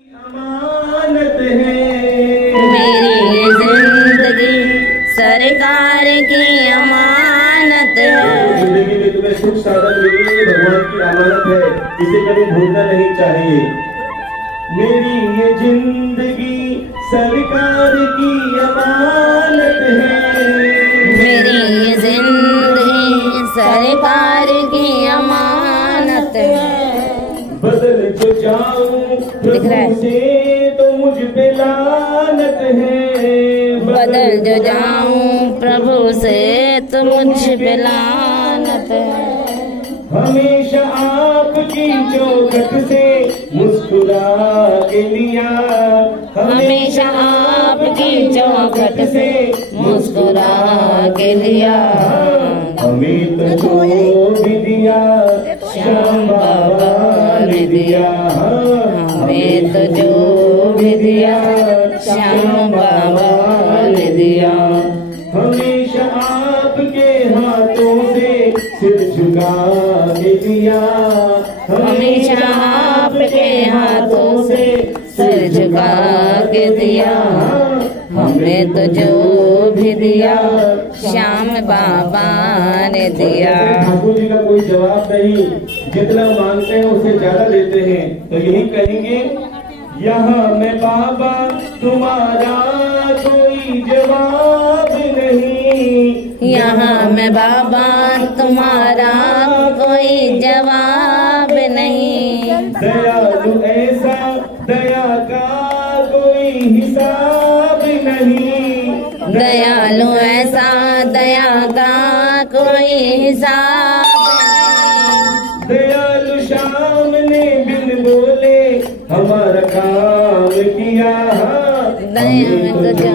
अमानत है मेरी जिंदगी सरकार की अमानत है। जिंदगी में तुम्हें सुख साधन मिली ये भगवान की अमानत है, इसे कभी भूलना नहीं चाहिए। मेरी ये जिंदगी सरकार की अमानत है। मेरी ये जिंदगी सरकार की अमानत है। बदल जो जाऊं दिख रहा है? प्रभु से तो मुझ पे लानत है। बदल जो जाऊं प्रभु से तो मुझ पे लानत है। हमेशा आपकी चौखट से मुस्कुरा के लिया, हमेशा आपकी चौखट से मुस्कुरा के लिया। हमें तो जो भी दिया श्याम बाबा ने दिया। हमें तो जो भी दिया श्याम बाबा ने दिया। हमेशा आपके हाथों से सिर झुका के दिया। हमेशा आपके हाथों से सिर झुका के दिया। हमें तो जो भी दिया श्याम बाबा ने दिया। ठाकुर जी का कोई जवाब नहीं, जितना मांगते हैं उससे ज्यादा देते हैं। तो यही कहेंगे, यहाँ मैं बाबा तुम्हारा कोई जवाब नहीं। यहाँ मैं बाबा तुम्हारा कोई जवाब नहीं। दयालु ऐसा दया का कोई हिसाब नहीं। दयालु ऐसा दया का कोई हिसाब नहीं। दयालु श्याम ने बिन बोले हमारा काम किया। दया में तो जो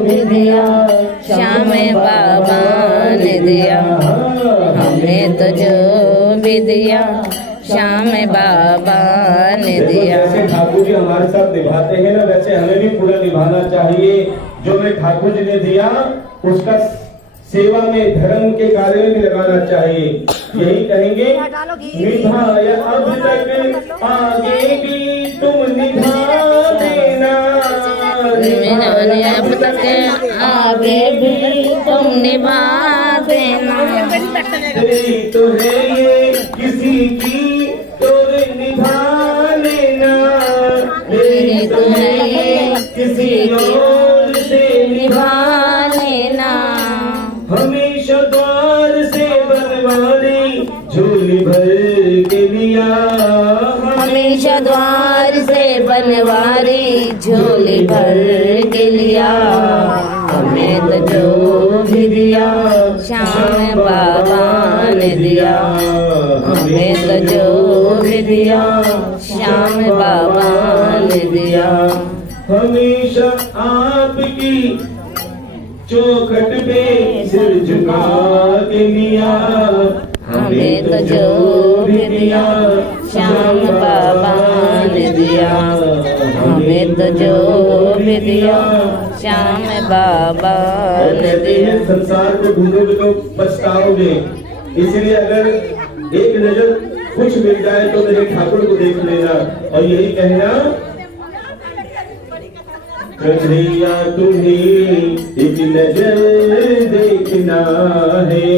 भी दिया श्याम बाबा ने दिया। हमें तो जो भी दिया श्याम बाबा ने दिया। जैसे ठाकुर जी हमारे साथ निभाते हैं ना, वैसे हमें भी पूरा निभाना चाहिए। जो हमें ठाकुर जी ने दिया उसका सेवा में धर्म के कार्य में भी लगाना चाहिए। यही कहेंगे, निभाया अब तक आगे भी तुम निभा देना। अब तक आगे भी तुम निभा देना। तेरी तो है ये किसी की तो निभा लेना। मेरी तो है ये किसी और से निभा लेना। हमेशा द्वार से बनवारी झोली भर के लिया। हमेशा द्वार से बनवारी झोली भर के लिया। हमें तो जो भी दिया श्याम बाबा ने दिया। हमें तो जो भी दिया श्याम बाबा ने दिया। हमेशा आपकी चौखट पे सिर झुका के लिया। हमें तो जो भी दिया श्याम बाबा ने दिया। हमें तो जो भी दिया श्याम बाबा ने दिया। संसार को ढूंढोगे तो पछताओगे, इसलिए अगर एक नजर कुछ मिल जाए तो मेरे ठाकुर को देख लेना। और यही कहना, कन्हैया तुम्हें एक नजर देखना है।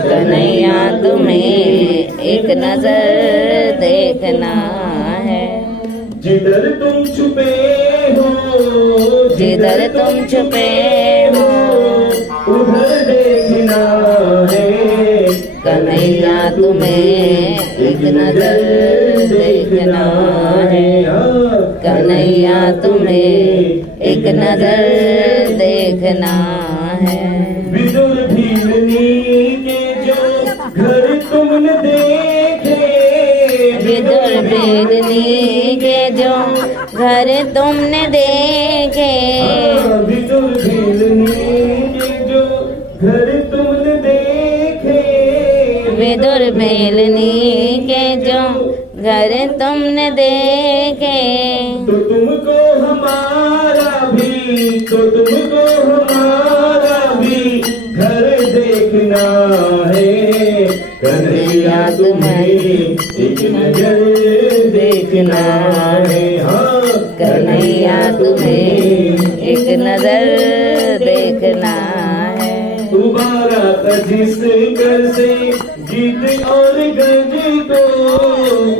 कन्हैया तुम्हें एक नजर देखना है। जिधर तुम छुपे हो, जिधर तुम छुपे हो उधर देखना है। कन्हैया तुम्हें एक नजर देखना है। कन्हैया तुम्हें एक नजर देखना है। विदुर भीलनी के जो घर तुमने देखे। विदुर भीलनी के जो घर तुमने देखे। विदुर भीलनी के जो घर तुमने देखे। विदुर भीलनी के जो घर तुमने देखे। तो तुमको हमारा भी, तो तुमको हमारा भी घर देखना है। कन्हैया तुम्हें एक नजर देखना है। हाँ कन्हैया तुम्हें एक नजर देखना है। उबारा था जिस घर से जिद और गज को,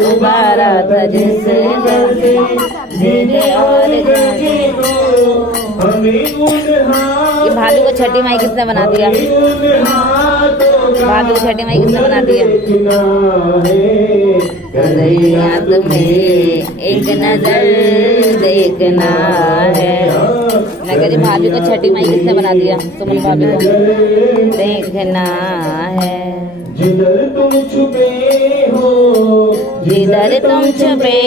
उबारा था जिस घर से जिद और गज को, हमें उन ये भालू को छठी माई किसने बना दिया? भालू को छठी माई किसने बना दिया? कन्हैया तुम्हें एक नजर देखना है। मैं कह रही भाभी को छठी माई किसने बना दिया? सुमन भाभी को देखना है। जिधर तुम छुपे हो, जिधर तुम छुपे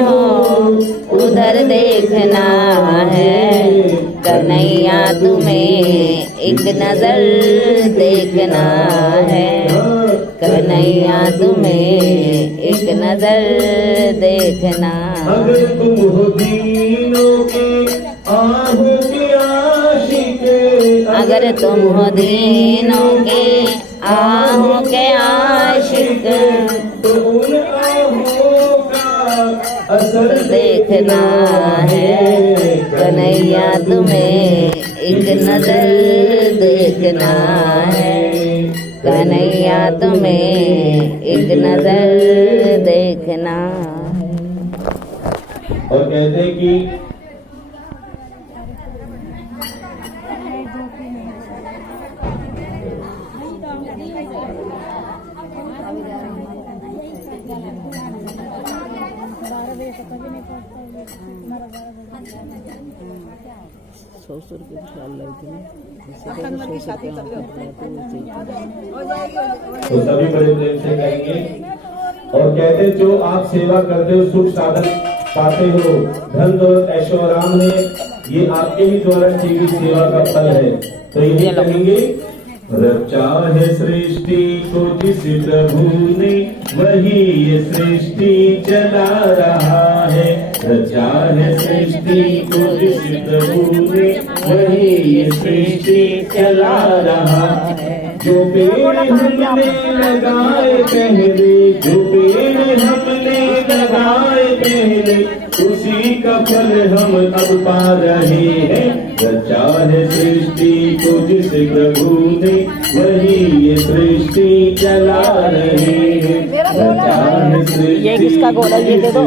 हो उधर देखना है। कन्हैया तुम्हें एक नजर देखना है। कन्हैया तुम्हें एक नजर देखना। अगर तुम हो दीनों के आहों के आशिक, अगर तुम हो दीनों के आहों के आशिक, तो उन आहों का असर देखना है। कन्हैया तुम्हें एक नजर देखना है। कन्हैया तुम्हें एक नजर देखना है। और कहते हैं कि तो सभी बड़े प्रेम से कहेंगे। और कहते हैं जो आप सेवा करते हो, सुख साधन पाते हो, धन दौलत ऐशो आराम है, ये आपके ही द्वारा की गई सेवा का फल है। तो यही कहेंगे, रचा है सृष्टि को जिस प्रभु ने, वही ये सृष्टि चला रहा है। रचा है सृष्टि को जिस प्रभु ने, वही ये सृष्टि चला रहा है। जो पेड़ हमने लगाए पहले, जो पेड़ हमने लगाए पहले, उसी का फल हम अब पा रहे हैं। रचा है सृष्टि को जिस प्रभु ने, वही ये सृष्टि चला रहे हैं। रचा है सृष्टि ये किसका गोला? ये दे दो,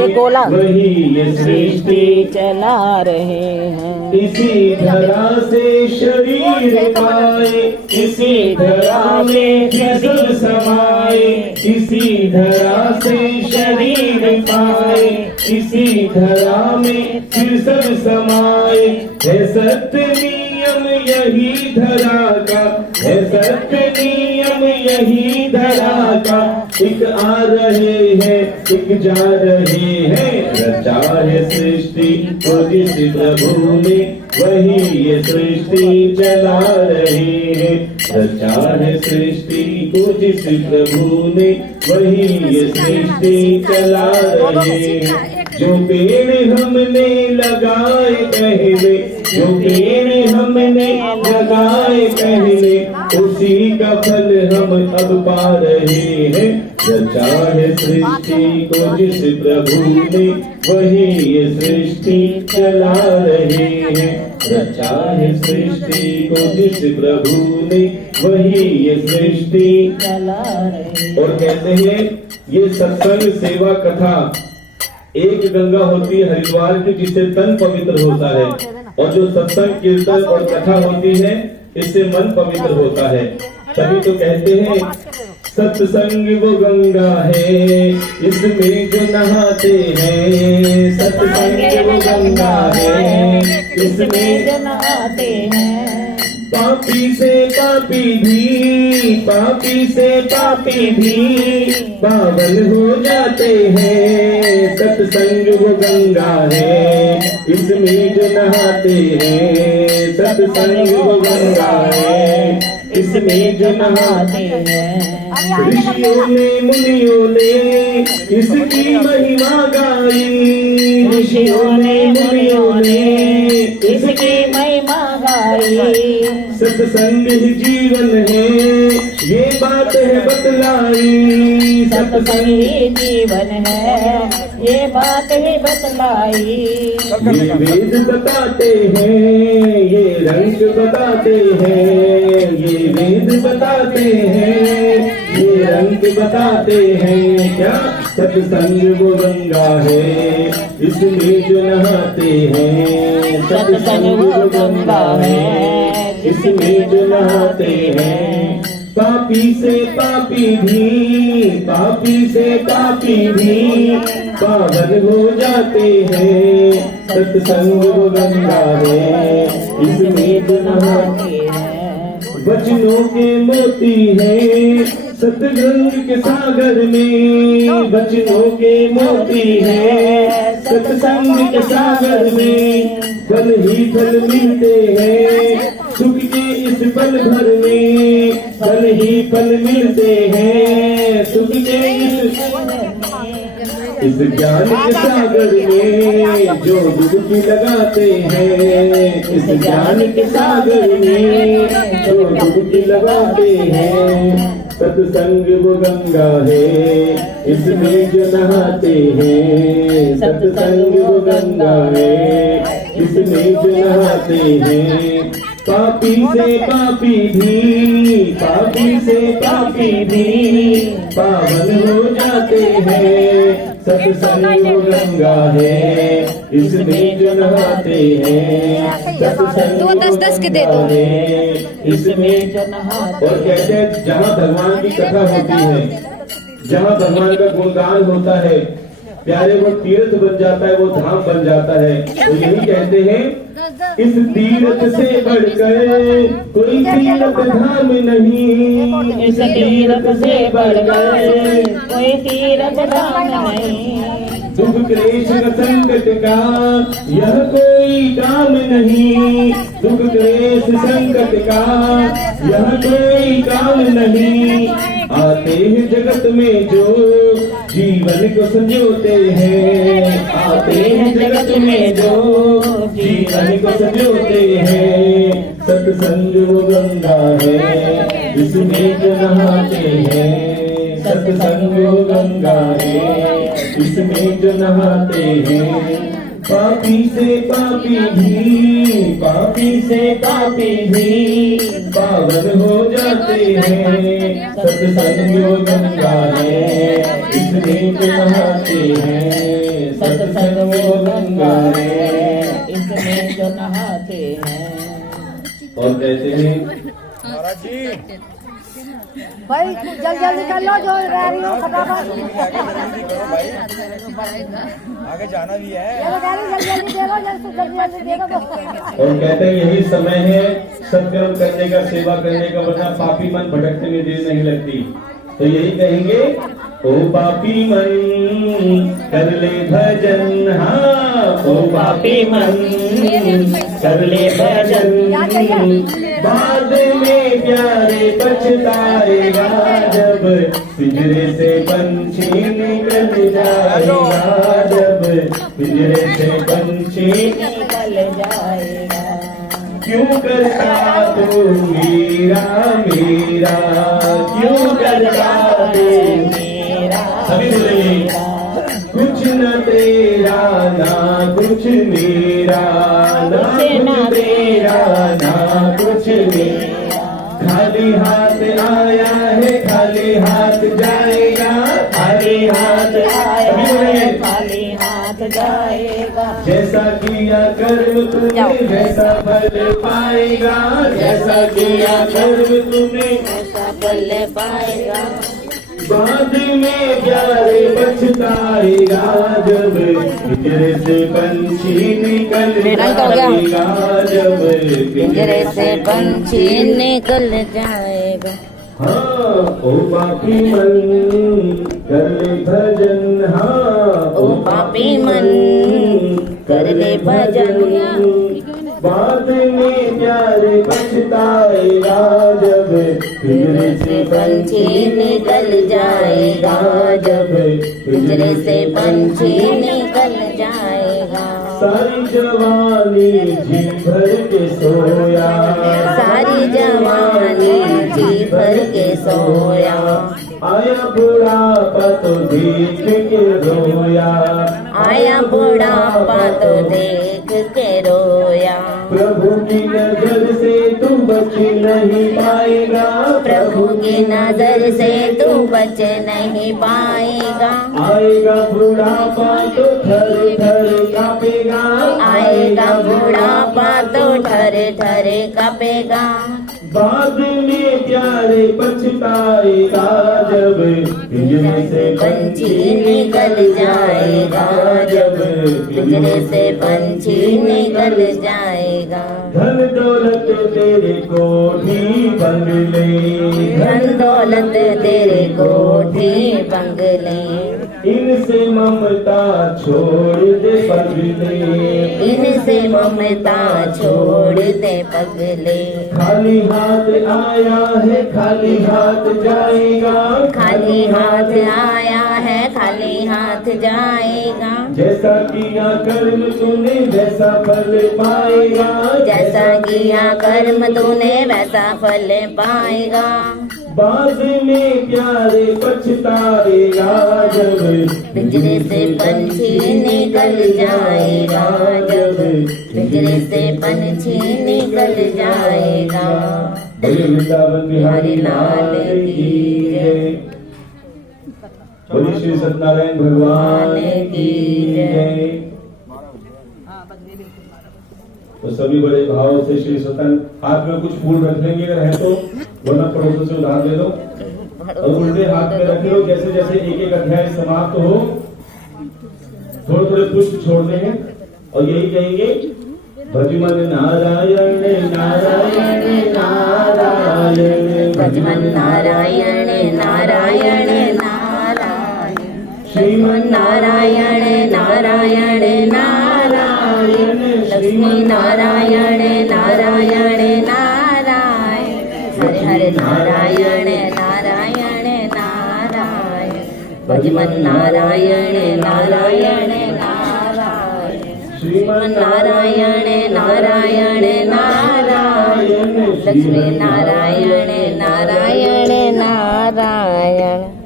ये गोला। वही ये सृष्टि चला रहे हैं। इसी धरा से शरीर पाए, इसी धरा में फिसल समाए, इसी धरा से शरीर पाए, इसी धरा में फिसल समाए। है सत्य नियम यही धरा का, है सत्य नियम यही धरा का। एक आ रहे हैं, एक जा रहे हैं। रचा है सृष्टि को जिस प्रभु ने, वही ये सृष्टि चला रहे हैं। रचा है सृष्टि को जिस प्रभु ने, वही ये सृष्टि चला रहे हैं। जो पेड़ हमने लगाए पहले, जो पेड़ हमने लगाए पहले, उसी का फल हम अब पा रहे हैं। रचा है सृष्टि को जिस प्रभु ने, वही ये सृष्टि चला रहे हैं। रचा है सृष्टि को जिस प्रभु ने, वही ये सृष्टि चला रहे हैं। और कहते हैं ये सत्संग सेवा कथा एक गंगा होती है हरिद्वार की, जिससे तन पवित्र होता है। और जो सत्संग कीर्तन और कथा होती है, इससे मन पवित्र होता है। तभी तो कहते हैं सत्संग वो गंगा है, इसमें जो नहाते हैं। सत्संग वो गंगा है, इसमें जो नहाते हैं। पापी से पापी भी, पापी से पापी भी पावन हो जाते हैं। सत्संग वो गंगा है, इसमें जो नहाते हैं। सत्संग वो गंगा है, इसमें जो नहाते हैं। ऋषियों ने मुनियों ने इसकी महिमा गाई, ऋषियों ने मुनियों ने इसकी महिमा गाई। सत्संग ही जीवन है, ये बात है बतलाई सत्संग ही जीवन है, ये बात ही बतलाई। ये वेद बताते हैं, ये रंग बताते हैं, ये वेद बताते हैं, ये रंग बताते हैं। क्या सत्संग वो गंगा है, इसमें जो नहाते हैं। सत्संग वो गंगा है, इसमें जो नहाते हैं। पापी से पापी भी, पापी से पापी भी पावन हो जाते हैं। सत्संग वो गंगा है, इसमें जो नहाते हैं। वचनों के मोती है सतगंग के सागर में, वचनों के मोती है सत्संग के सागर में। फल ही फल मिलते हैं सुख के इस पल भर में, फल ही फल मिलते हैं सुख के इस ज्ञान के सागर में जो डुबकी लगाते हैं। इस ज्ञान के सागर में जो डुबकी लगाते हैं। सत्संग वो गंगा है, इसमें जो नहाते हैं। सत्संग वो गंगा है, इसमें जो नहाते हैं। पापी से पापी भी, पापी से पापी भी पावन हो जाते हैं। सत्संग वो गंगा है, इसमें जो नहाते हैं। सत्संग वो गंगा है, इसमें जो नहाते हैं। और कहते हैं जहाँ भगवान की कथा होती है, जहाँ भगवान का गुणगान होता है, प्यारे वो तीर्थ बन जाता है, वो धाम बन जाता है। तो यही कहते हैं इस तीर्थ से बढ़कर कोई तीर्थ धाम नहीं। इस तीर्थ से बढ़कर कोई तीर्थ धाम नहीं। दुख क्लेश संकट का यह कोई काम नहीं। दुख क्लेश संकट का यह कोई काम नहीं। आते हैं जगत में जो जीवन को संजोते हैं। आते हैं जगत में जो जीवन को संजोते हैं। सत्संग वो गंगा है, इसमें जो नहाते हैं। सत्संग वो गंगा है, इसमें जो नहाते हैं। पापी से पापी भी, पापी से पापी भी पावन हो जाते हैं। सत्संग वो गंगा है, इसमें जो नहाते हैं। सत्संग वो गंगा है, इसमें जो नहाते हैं। और कहते हैं महाराज जी भाई जल्दी जल्दी कर लो जो रह रही हो फटाफट। आगे जाना भी है। जल्दी जल्दी दे दो, जल्दी जल्दी दे दो। और कहते हैं यही समय है सत्कर्म करने का, सेवा करने का, वरना पापी मन भटकने में देर नहीं लगती। तो यही कहेंगे ओ पापी मन कर ले भजन। हाँ ओ पापी मन कर ले भजन। बाद में प्यारे पछताएगा जब पिंजरे से पंछी निकल जाएगा। जब पिंजरे से पंछी निकल जाएगा। क्यों करता तू मेरा मेरा, क्यों करता तू मेरा। सभी बोलेंगे कुछ न तेरा ना कुछ मेरा, ना कुछ तेरा ना कुछ मेरा। खाली हाथ आया है खाली हाथ जाएगा। खाली हाथ आया है खाली हाथ जाएगा। जैसा किया कर्म तूने वैसा फल पाएगा। जैसा किया कर्म तूने वैसा फल पाएगा। बाद में प्यारे पछताएगा जब पिंजरे से पंछी निकल जाएगा। जब पिंजरे से पंछी निकल जाएगा। हाँ ओ पापी मन कर ले भजन। हाँ ओ पापी मन कर ले भजन। बाद में प्यारे पछताएगा जब पिंजरे से पंछी निकल जाएगा। जब पिंजरे से पंछी निकल जाएगा। सारी जवानी जी भर के सोया। सारी जवानी जी भर के सोया। आया बुढ़ापा तो देख के रोया, आया बुढ़ापा तो देख के रोया। प्रभु की नजर से तू बच नहीं पाएगा, प्रभु की नजर से तू बच नहीं पाएगा। आएगा बुढ़ापा तो थर थर कांपेगा, आएगा बुढ़ापा तो ठर ठर कांपेगा। बाद में प्यारे पछताएगा, जब पिंजरे से पंछी निकल जाएगा, जब पिंजरे से पंछी निकल जाएगा। धन दौलत तेरे कोठी बंगले, धन दौलत तेरे कोठी बंगले। इनसे ममता छोड़ दे पगले, इनसे ममता छोड़ दे पगले। खाली हाथ आया है खाली हाथ जाएगा, खाली हाथ आया है खाली हाथ जाएगा। जैसा किया कर्म तूने वैसा फल पाएगा, जैसा किया कर्म तूने वैसा फल पाएगा। बाद में प्यारे पछताएगा, जब पिंजरे से पंछी निकल जाएगा, जब पिंजरे से पंछी निकल जाएगा। बोले वृंदावन बिहारी लाल की जय, बोले श्री सत्यनारायण भगवान की जय। तो सभी बड़े भाव से श्री सतन हाथ में कुछ फूल रख लेंगे अगर है तो, वरना पड़ोसों से उधार ले लो और उल्टे हाथ में रख लो। जैसे जैसे एक एक अध्याय समाप्त हो थोड़े थोड़े पुष्प छोड़ने हैं और यही कहेंगे भजमन नारायण नारायण नारायण, भजमन नारायण नारायण नारायण, श्रीमन नारायण नारायण नारायण, लक्ष्मी नारायण नारायण नारायण, हरे हरे नारायण नारायण नारायण, भजमन नारायण नारायण नारायण, श्रीमन नारायण नारायण नारायण, लक्ष्मी नारायण नारायण नारायण।